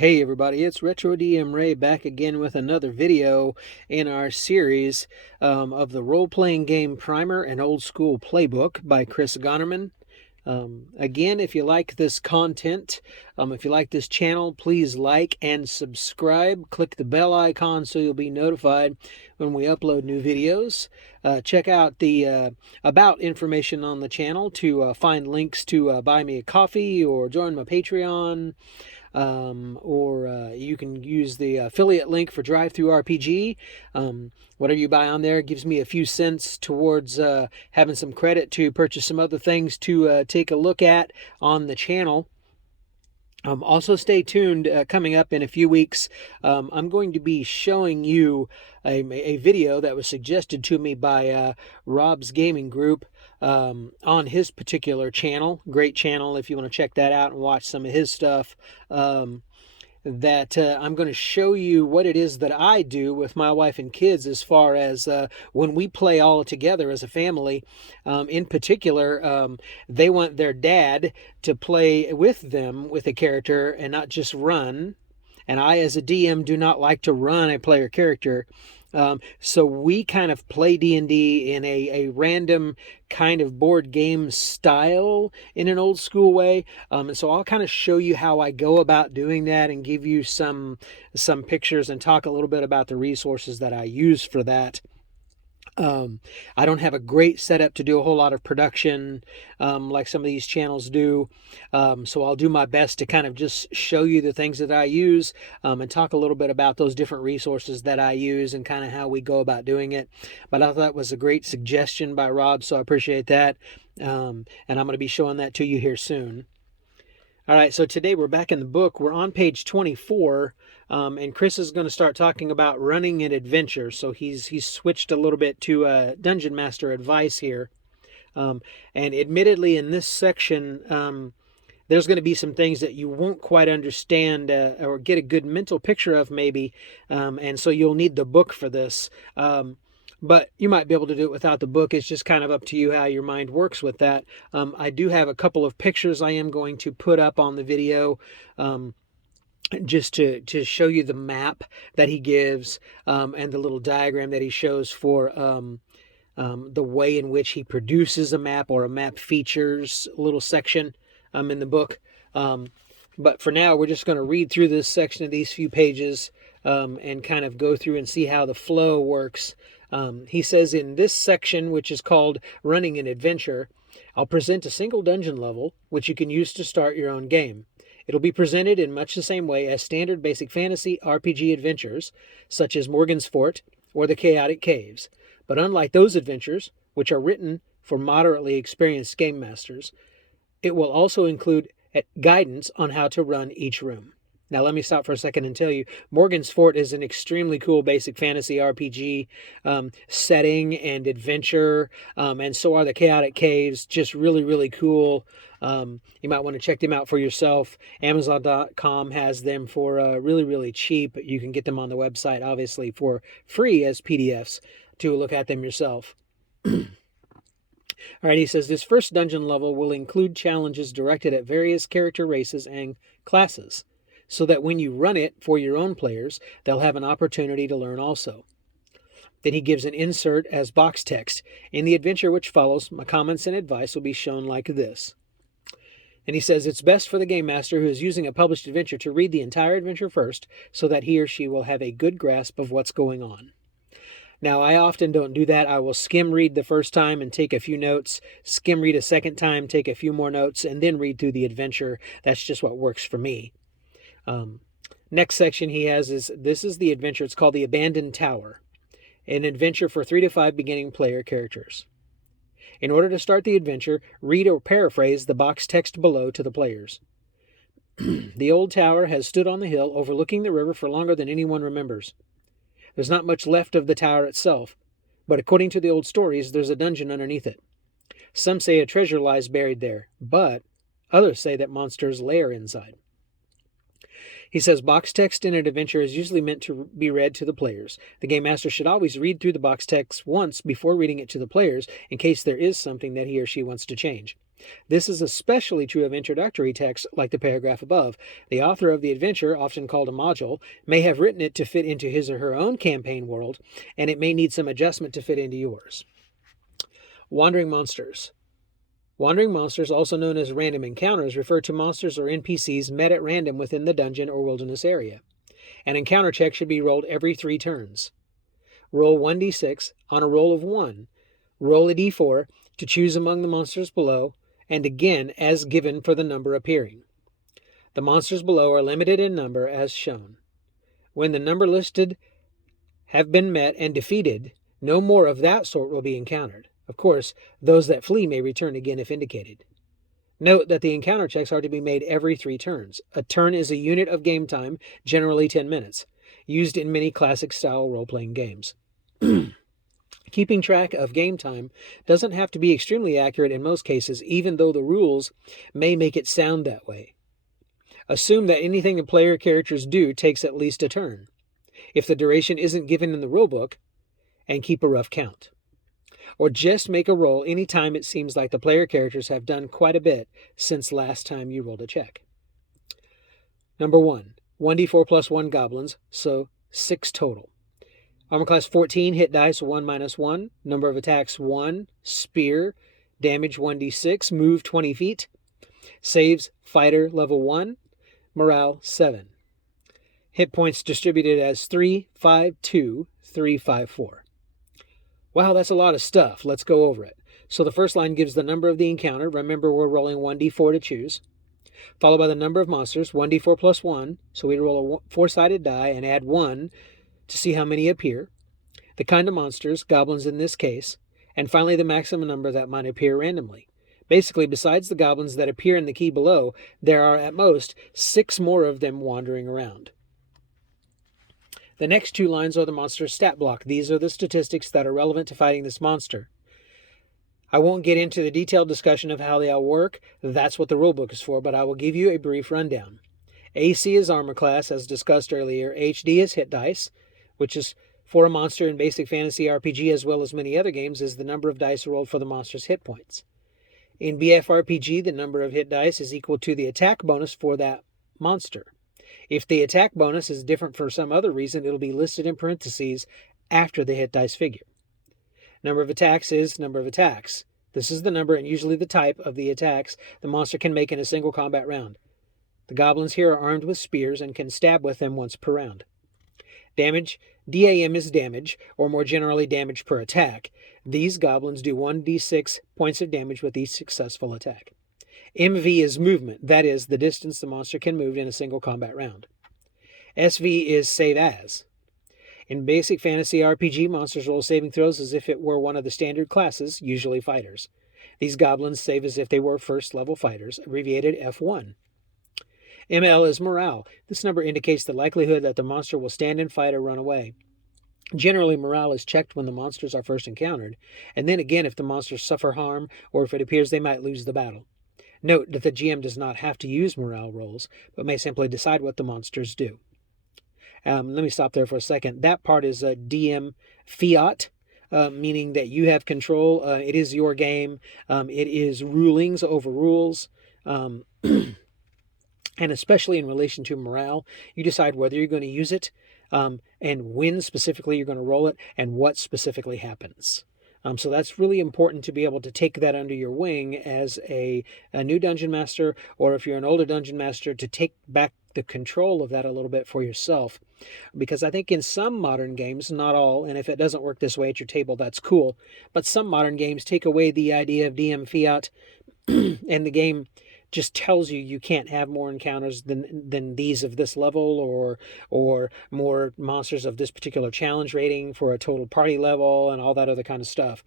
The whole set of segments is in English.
Hey everybody, it's Retro DM Ray back again with another video in our series of the role-playing game Primer and Old School Playbook by Chris Gonnerman. Again, if you like this content, if you like this channel, please like and subscribe. Click the bell icon so you'll be notified when we upload new videos. Check out the about information on the channel to find links to buy me a coffee or join my Patreon. Or you can use the affiliate link for Drive-Thru RPG. Whatever you buy on there gives me a few cents towards having some credit to purchase some other things to take a look at on the channel. Also stay tuned. Coming up in a few weeks, I'm going to be showing you a video that was suggested to me by Rob's Gaming Group on his particular channel. Great channel if you want to check that out and watch some of his stuff. I'm going to show you what it is that I do with my wife and kids as far as when we play all together as a family. In particular, they want their dad to play with them with a character and not just run. And I, as a DM, do not like to run a player character. So we kind of play D&D in a random kind of board game style in an old school way. And so I'll kind of show you how I go about doing that and give you some pictures and talk a little bit about the resources that I use for that. I don't have a great setup to do a whole lot of production like some of these channels do. So I'll do my best to kind of just show you the things that I use and talk a little bit about those different resources that I use and kind of how we go about doing it. But I thought that was a great suggestion by Rob, so I appreciate that. And I'm going to be showing that to you here soon. All right, so today we're back in the book. We're on page 24, and Chris is going to start talking about running an adventure. So he's switched a little bit to Dungeon Master advice here. And admittedly, in this section, there's going to be some things that you won't quite understand or get a good mental picture of maybe, and so you'll need the book for this. But you might be able to do it without the book. It's just kind of up to you how your mind works with that. I do have a couple of pictures I am going to put up on the video just to show you the map that he gives and the little diagram that he shows for the way in which he produces a map or a map features little section in the book. But for now, we're just going to read through this section of these few pages and kind of go through and see how the flow works. He says in this section, which is called Running an Adventure, I'll present a single dungeon level, which you can use to start your own game. It'll be presented in much the same way as standard basic fantasy RPG adventures, such as Morgan's Fort or the Chaotic Caves. But unlike those adventures, which are written for moderately experienced game masters, it will also include guidance on how to run each room. Now, let me stop for a second and tell you, Morgan's Fort is an extremely cool basic fantasy RPG setting and adventure, and so are the Chaotic Caves. Just really, really cool. You might want to check them out for yourself. Amazon.com has them for really, really cheap. You can get them on the website, obviously, for free as PDFs to look at them yourself. All right, he says, this first dungeon level will include challenges directed at various character races and classes, so that when you run it for your own players, they'll have an opportunity to learn also. Then he gives an insert as box text. In the adventure which follows, my comments and advice will be shown like this. And he says it's best for the game master who is using a published adventure to read the entire adventure first, so that he or she will have a good grasp of what's going on. Now, I often don't do that. I will skim read the first time and take a few notes, skim read a second time, take a few more notes, and then read through the adventure. That's just what works for me. Next section he has is, this is the adventure. It's called The Abandoned Tower, an adventure for 3 to 5 beginning player characters. In order to start the adventure, read or paraphrase the box text below to the players. The old tower has stood on the hill overlooking the river for longer than anyone remembers. There's not much left of the tower itself, but according to the old stories, there's a dungeon underneath it. Some say a treasure lies buried there, but others say that monsters lair inside. He says box text in an adventure is usually meant to be read to the players. The game master should always read through the box text once before reading it to the players in case there is something that he or she wants to change. This is especially true of introductory text like the paragraph above. The author of the adventure, often called a module, may have written it to fit into his or her own campaign world, and it may need some adjustment to fit into yours. Wandering monsters. Wandering monsters, also known as random encounters, refer to monsters or NPCs met at random within the dungeon or wilderness area. An encounter check should be rolled every 3 turns. Roll 1d6 on a roll of 1. Roll a d4 to choose among the monsters below, and again as given for the number appearing. The monsters below are limited in number as shown. When the number listed have been met and defeated, no more of that sort will be encountered. Of course, those that flee may return again if indicated. Note that the encounter checks are to be made every 3 turns. A turn is a unit of game time, generally 10 minutes, used in many classic-style role-playing games. Keeping track of game time doesn't have to be extremely accurate in most cases, even though the rules may make it sound that way. Assume that anything the player characters do takes at least a turn, if the duration isn't given in the rulebook, and keep a rough count. Or just make a roll any time it seems like the player characters have done quite a bit since last time you rolled a check. Number 1, 1d4 plus 1 goblins, so 6 total. Armor class 14, hit dice 1 minus 1, number of attacks 1, spear, damage 1d6, move 20 feet, saves fighter level 1, morale 7. Hit points distributed as 3, 5, 2, 3, 5, 4. Wow, that's a lot of stuff. Let's go over it. So the first line gives the number of the encounter. Remember, we're rolling 1d4 to choose. Followed by the number of monsters, 1d4 plus 1. So we roll a 4-sided die and add 1 to see how many appear. The kind of monsters, goblins in this case. And finally, the maximum number that might appear randomly. Basically, besides the goblins that appear in the key below, there are at most 6 more of them wandering around. The next 2 lines are the monster's stat block. These are the statistics that are relevant to fighting this monster. I won't get into the detailed discussion of how they all work. That's what the rulebook is for, but I will give you a brief rundown. AC is armor class, as discussed earlier. HD is hit dice, which is for a monster in basic fantasy RPG as well as many other games, is the number of dice rolled for the monster's hit points. In BFRPG, the number of hit dice is equal to the attack bonus for that monster. If the attack bonus is different for some other reason, it'll be listed in parentheses after the hit dice figure. Number of attacks is number of attacks. This is the number and usually the type of the attacks the monster can make in a single combat round. The goblins here are armed with spears and can stab with them once per round. Damage. DAM is damage, or more generally damage per attack. These goblins do 1d6 points of damage with each successful attack. MV is movement, that is, the distance the monster can move in a single combat round. SV is save as. In basic fantasy RPG, monsters roll saving throws as if it were one of the standard classes, usually fighters. These goblins save as if they were first-level fighters, abbreviated F1. ML is morale. This number indicates the likelihood that the monster will stand and fight or run away. Generally, morale is checked when the monsters are first encountered, and then again if the monsters suffer harm or if it appears they might lose the battle. Note that the GM does not have to use morale rolls, but may simply decide what the monsters do. Let me stop there for a second. That part is a DM fiat, meaning that you have control. It is your game. It is rulings over rules. And especially in relation to morale, you decide whether you're going to use it, and when specifically you're going to roll it, and what specifically happens. So that's really important to be able to take that under your wing as a new dungeon master, or if you're an older dungeon master, to take back the control of that a little bit for yourself. Because I think in some modern games, not all, and if it doesn't work this way at your table, that's cool, but some modern games take away the idea of DM fiat, and the game just tells you can't have more encounters than these of this level, or more monsters of this particular challenge rating for a total party level, and all that other kind of stuff.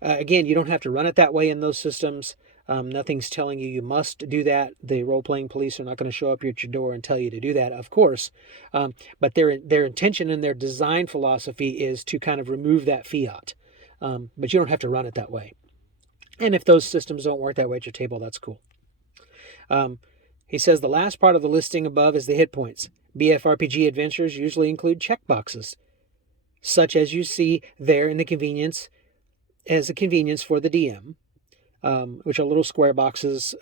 Again, you don't have to run it that way in those systems. Nothing's telling you must do that. The role-playing police are not going to show up at your door and tell you to do that, of course. But their intention and their design philosophy is to kind of remove that fiat. But you don't have to run it that way. And if those systems don't work that way at your table, that's cool. He says the last part of the listing above is the hit points. BFRPG adventures usually include checkboxes, such as you see there in the convenience, as a convenience for the DM, which are little square boxes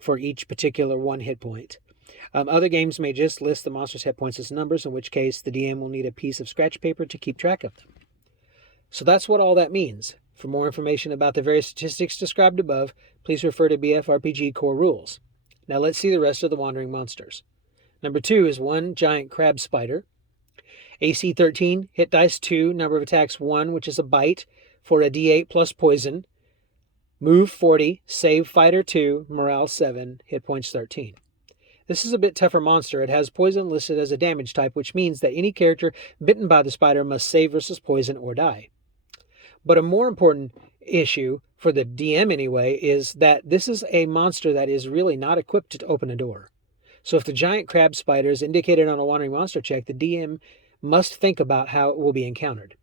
for each particular one hit point. Other games may just list the monster's hit points as numbers, in which case the DM will need a piece of scratch paper to keep track of them. So that's what all that means. For more information about the various statistics described above, please refer to BFRPG Core Rules. Now let's see the rest of the wandering monsters. Number 2 is 1 giant crab spider. AC 13, hit dice 2, number of attacks 1, which is a bite, for a D8 plus poison. Move 40, save fighter 2, morale 7, hit points 13. This is a bit tougher monster. It has poison listed as a damage type, which means that any character bitten by the spider must save versus poison or die. But a more important issue, for the DM anyway, is that this is a monster that is really not equipped to open a door. So if the giant crab spider is indicated on a wandering monster check, the DM must think about how it will be encountered.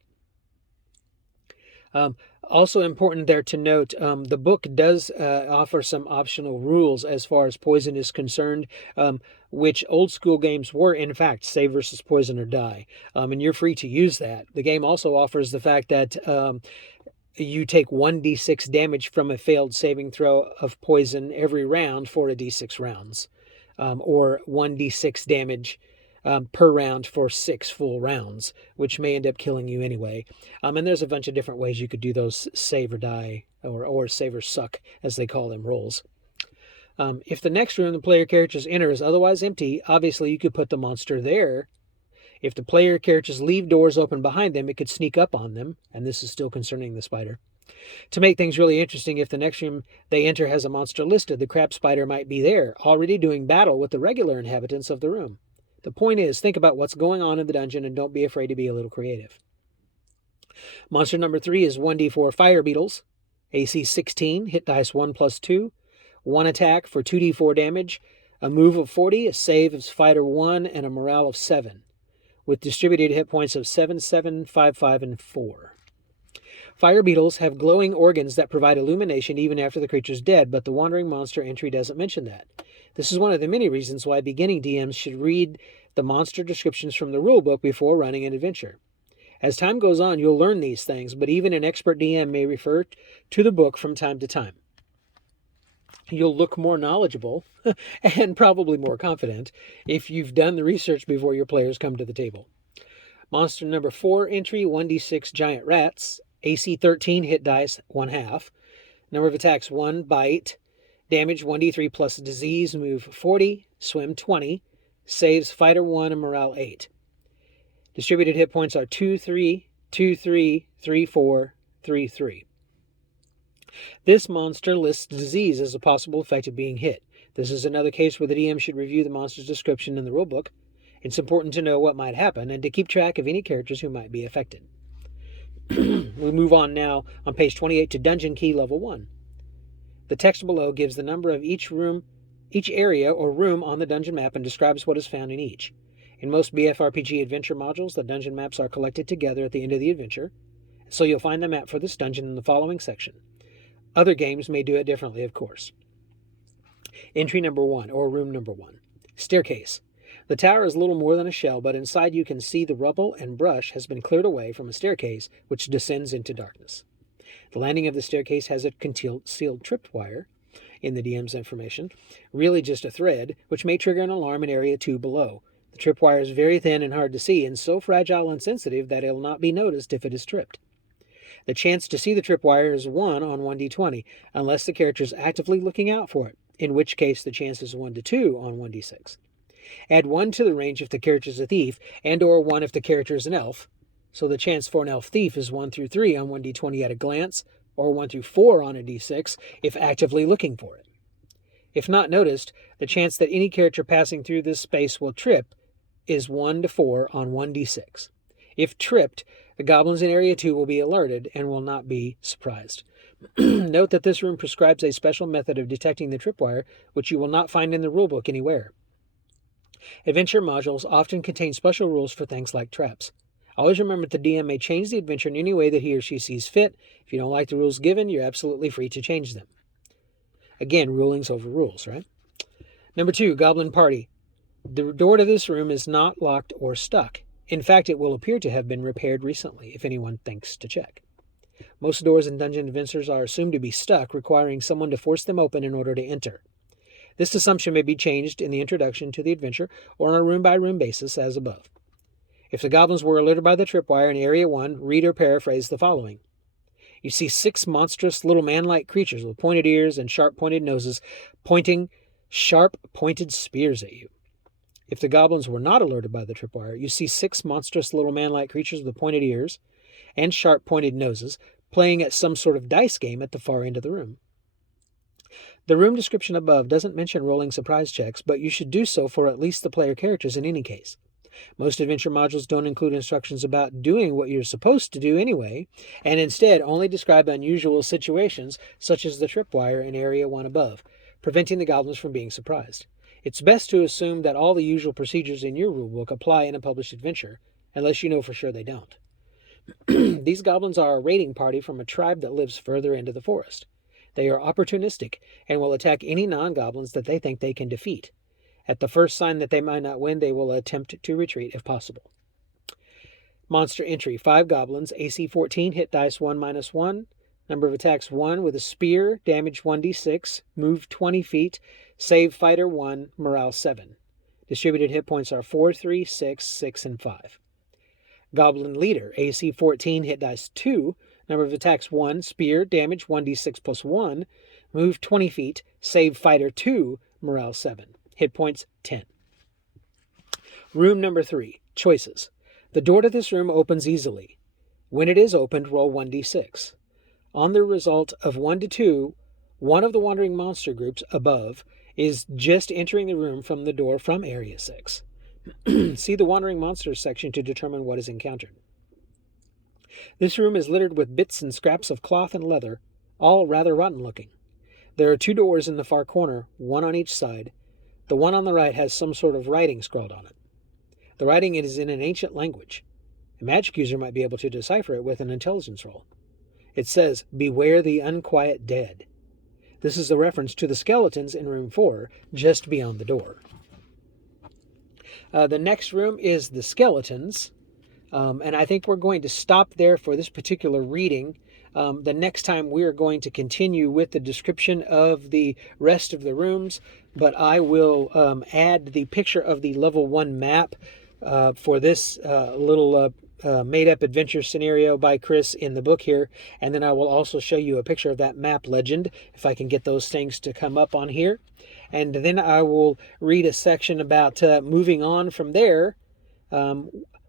Also important there to note, the book does offer some optional rules as far as poison is concerned, which old school games were, in fact, save versus poison or die. And you're free to use that. The game also offers the fact that you take 1d6 damage from a failed saving throw of poison every round for a d6 rounds, or 1d6 damage per round for 6 full rounds, which may end up killing you anyway. And there's a bunch of different ways you could do those save or die, or save or suck, as they call them, rolls. If the next room the player characters enter is otherwise empty, obviously you could put the monster there. If the player characters leave doors open behind them, it could sneak up on them, and this is still concerning the spider. To make things really interesting, if the next room they enter has a monster listed, the crab spider might be there, already doing battle with the regular inhabitants of the room. The point is, think about what's going on in the dungeon and don't be afraid to be a little creative. Monster number 3 is 1d4 fire beetles. AC 16, hit dice 1 plus 2. 1 attack for 2d4 damage. A move of 40, a save of fighter 1, and a morale of 7. With distributed hit points of 7, 7, 5, 5, and 4. Fire beetles have glowing organs that provide illumination even after the creature's dead, but the wandering monster entry doesn't mention that. This is one of the many reasons why beginning DMs should read the monster descriptions from the rulebook before running an adventure. As time goes on, you'll learn these things, but even an expert DM may refer to the book from time to time. You'll look more knowledgeable and probably more confident if you've done the research before your players come to the table. Monster number 4 entry, 1d6 giant rats. AC 13, hit dice 1/2. Number of attacks 1, bite. Damage 1d3 plus disease, move 40, swim 20, saves fighter 1 and morale 8. Distributed hit points are 2, 3, 2, 3, 3, 4, 3, 3. This monster lists disease as a possible effect of being hit. This is another case where the DM should review the monster's description in the rulebook. It's important to know what might happen and to keep track of any characters who might be affected. We move on now on page 28 to Dungeon Key Level 1. The text below gives the number of each area or room on the dungeon map and describes what is found in each. In most BFRPG adventure modules, the dungeon maps are collected together at the end of the adventure, so you'll find the map for this dungeon in the following section. Other games may do it differently, of course. Entry number 1, or room number 1. Staircase. The tower is little more than a shell, but inside you can see the rubble and brush has been cleared away from a staircase which descends into darkness. The landing of the staircase has a concealed tripwire in the DM's information, really just a thread, which may trigger an alarm in area 2 below. The tripwire is very thin and hard to see, and so fragile and sensitive that it will not be noticed if it is tripped. The chance to see the tripwire is 1 on 1d20, unless the character is actively looking out for it, in which case the chance is 1 to 2 on 1d6. Add 1 to the range if the character is a thief, and or 1 if the character is an elf. So the chance for an elf thief is 1 through 3 on 1d20 at a glance, or 1 through 4 on a d6 if actively looking for it. If not noticed, the chance that any character passing through this space will trip is 1 to 4 on 1d6. If tripped, the goblins in Area 2 will be alerted and will not be surprised. Note that this room prescribes a special method of detecting the tripwire, which you will not find in the rulebook anywhere. Adventure modules often contain special rules for things like traps. Always remember that the DM may change the adventure in any way that he or she sees fit. If you don't like the rules given, you're absolutely free to change them. Again, rulings over rules, right? Number 2, Goblin Party. The door to this room is not locked or stuck. In fact, it will appear to have been repaired recently, if anyone thinks to check. Most doors in Dungeon Adventures are assumed to be stuck, requiring someone to force them open in order to enter. This assumption may be changed in the introduction to the adventure or on a room-by-room basis as above. If the goblins were alerted by the tripwire in Area 1, read or paraphrase the following. You see 6 monstrous little man-like creatures with pointed ears and sharp-pointed noses pointing sharp-pointed spears at you. If the goblins were not alerted by the tripwire, you see 6 monstrous little man-like creatures with pointed ears and sharp-pointed noses playing at some sort of dice game at the far end of the room. The room description above doesn't mention rolling surprise checks, but you should do so for at least the player characters in any case. Most adventure modules don't include instructions about doing what you're supposed to do anyway, and instead only describe unusual situations such as the tripwire in Area 1 above, preventing the goblins from being surprised. It's best to assume that all the usual procedures in your rulebook apply in a published adventure, unless you know for sure they don't. These goblins are a raiding party from a tribe that lives further into the forest. They are opportunistic and will attack any non-goblins that they think they can defeat. At the first sign that they might not win, they will attempt to retreat if possible. Monster entry, 5 goblins, AC 14, hit dice 1-1, number of attacks 1 with a spear, damage 1d6, move 20 feet, save fighter 1, morale 7. Distributed hit points are 4, 3, 6, 6, and 5. Goblin leader, AC 14, hit dice 2, number of attacks 1, spear, damage 1d6 plus 1, move 20 feet, save fighter 2, morale 7. Hit points 10. Room number 3, choices. The door to this room opens easily. When it is opened, roll 1d6. On the result of 1 to 2, one of the wandering monster groups above is just entering the room from the door from Area 6. See the Wandering Monsters section to determine what is encountered. This room is littered with bits and scraps of cloth and leather, all rather rotten looking. There are 2 doors in the far corner, one on each side. The one on the right has some sort of writing scrawled on it. The writing is in an ancient language. A magic user might be able to decipher it with an intelligence roll. It says, "Beware the unquiet dead." This is a reference to the skeletons in room 4, just beyond the door. The next room is the skeletons, and I think we're going to stop there for this particular reading. The next time we are going to continue with the description of the rest of the rooms, but I will add the picture of the level 1 map for this little made-up adventure scenario by Chris in the book here, and then I will also show you a picture of that map legend, if I can get those things to come up on here. And then I will read a section about moving on from there,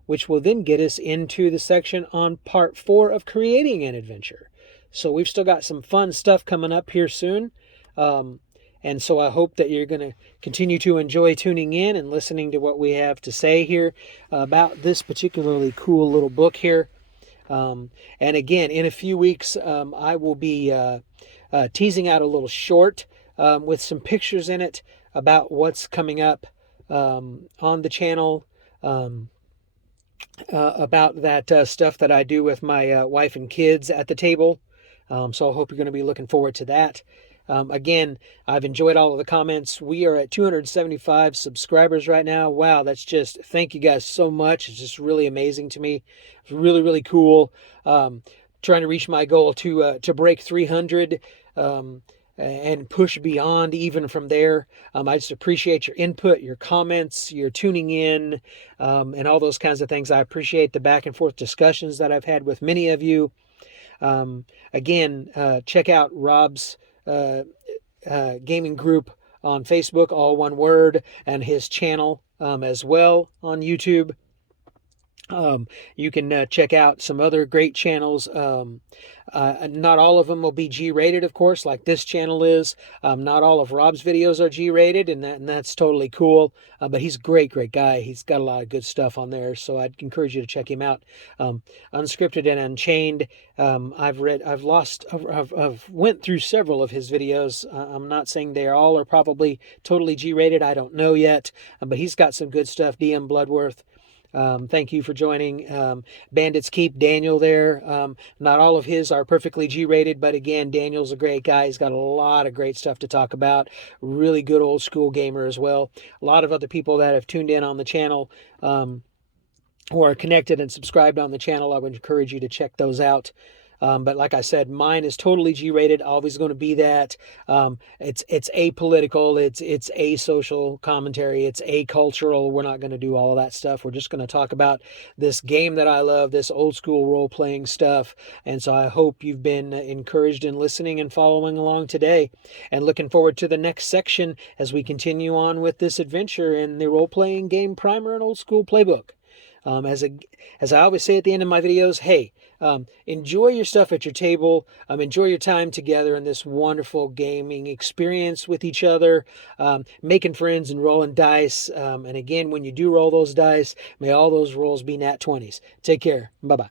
which will then get us into the section on part 4 of creating an adventure. So we've still got some fun stuff coming up here soon. And so I hope that you're going to continue to enjoy tuning in and listening to what we have to say here about this particularly cool little book here. And again, in a few weeks, I will be teasing out a little short with some pictures in it about what's coming up on the channel, about that stuff that I do with my wife and kids at the table. So I hope you're going to be looking forward to that. Again, I've enjoyed all of the comments. We are at 275 subscribers right now. Wow, that's just, thank you guys so much. It's just really amazing to me. It's really, really cool. Trying to reach my goal to break 300 and push beyond even from there. I just appreciate your input, your comments, your tuning in, and all those kinds of things. I appreciate the back and forth discussions that I've had with many of you. Again, check out Rob's gaming group on Facebook, all one word, and his channel as well on YouTube. You can check out some other great channels. Not all of them will be G-rated, of course, like this channel is. Not all of Rob's videos are G-rated, and that's totally cool. But he's a great, great guy. He's got a lot of good stuff on there, so I'd encourage you to check him out. Unscripted and Unchained. I've went through several of his videos. I'm not saying they all are probably totally G-rated. I don't know yet, but he's got some good stuff. DM Bloodworth. Thank you for joining. Bandits Keep Daniel there. Not all of his are perfectly G-rated, but again, Daniel's a great guy. He's got a lot of great stuff to talk about. Really good old school gamer as well. A lot of other people that have tuned in on the channel, who are connected and subscribed on the channel. I would encourage you to check those out. But like I said, mine is totally G-rated. Always going to be that. It's apolitical. It's asocial commentary. It's acultural. We're not going to do all of that stuff. We're just going to talk about this game that I love, this old school role-playing stuff. And so I hope you've been encouraged in listening and following along today. And looking forward to the next section as we continue on with this adventure in the role-playing game Primer and Old School Playbook. As I always say at the end of my videos, hey, enjoy your stuff at your table. Enjoy your time together in this wonderful gaming experience with each other, making friends and rolling dice. And again, when you do roll those dice, may all those rolls be nat 20s. Take care. Bye-bye.